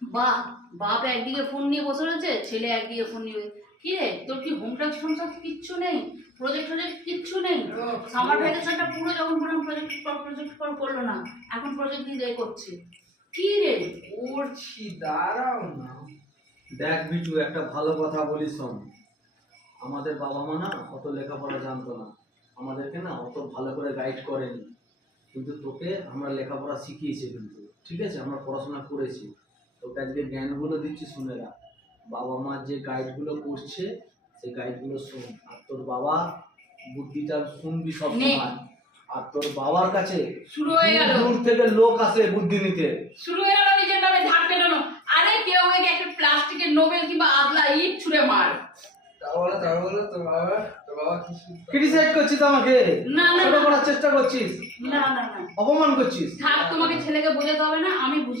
বাহ, বাপ একদিকে ফোন নিয়ে বসে রয়েছে, ছেলে একদিকে ফোন নিয়ে। কি রে, তোর কি হোম টাস্ক কিচ্ছু নেই? প্রজেক্ট কিচ্ছু নেই? সামার ভ্যাকেশনটা পুরো যখন বললাম প্রজেক্ট করলো না, এখন প্রজেক্ট দিয়ে করছে। কি রে করছি, দাঁড়াও না। দেখ বিটু, একটা ভালো কথা বলি শোন। আমাদের বাবা মা না অত লেখাপড়া জানতো না, আমাদেরকে না অত ভালো করে গাইড করেনি, কিন্তু তোকে আমরা লেখাপড়া শিখিয়েছি, কিন্তু ঠিক আছে, আমরা পড়াশোনা করেছি, তোকে আজকে জ্ঞানগুলো দিচ্ছি, শুনে রাখ। বাবা মা যে গাইডগুলো করছে সেই গাইডগুলো শোন, আর তোর বাবা বুদ্ধিটা শুনবি সব সময়। আর তোর বাবার কাছে শুরু হয়ে গেল, দূর থেকে লোক আসে বুদ্ধি নিতে। শুরু হয়ে গেল নিজের নামে ধার পেটানো। আরে কেউ একটা প্লাস্টিকের নোবেল কিংবা আদলা ইট ছুঁড়ে মার। তাহলে তোর বাবা ক্রিটিসাইজ করছিস আমাকে, না না ছোট করার চেষ্টা করছিস, না না না, অপমান করছিস। থাক, তোমাকে ছেলেকে বোঝাতে হবে না, আমি বুঝি।